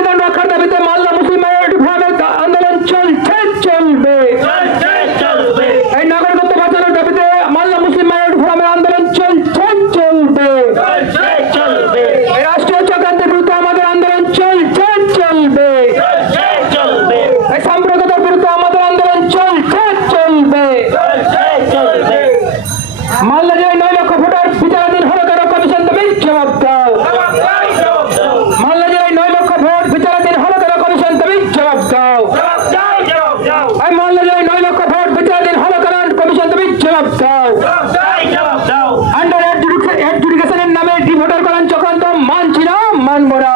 সংবিধান রক্ষার দাবিতে মালদা মুসলিম মাইনরিটি ফোরামের আন্দোলন চলছে, চলবে। এই নাগরিকত্ব বাঁচানোর দাবিতে মালদা মুসলিম মাইনরিটি ফোরামের আন্দোলন চলছে, চলবে। এই রাষ্ট্রীয় চক্রান্তের বিরুদ্ধে আমাদের আন্দোলন চলছে, চলবে। এই সাম্প্রদায়িকতার বিরুদ্ধে আমাদের আন্দোলন চলছে, চলবে। মালদা জেলায় 9 লক্ষ ভোটার বিচারাধীন হলো কেন? কমিশন তুমি জবাব দাও। মালদা জেলায় 9 লক্ষ ভোট বিচারাধীন হলো কেন? কমিশন তুমি জবাব দাও। এই মালদা জেলায় 9 লক্ষ ভোট বিচারাধীন হলো কেন? কমিশন তুমি জবাব দাও। আন্ডার এডুকেশনের নামে ডিভোটার করান চক্রান্ত মানছি না, মানব না।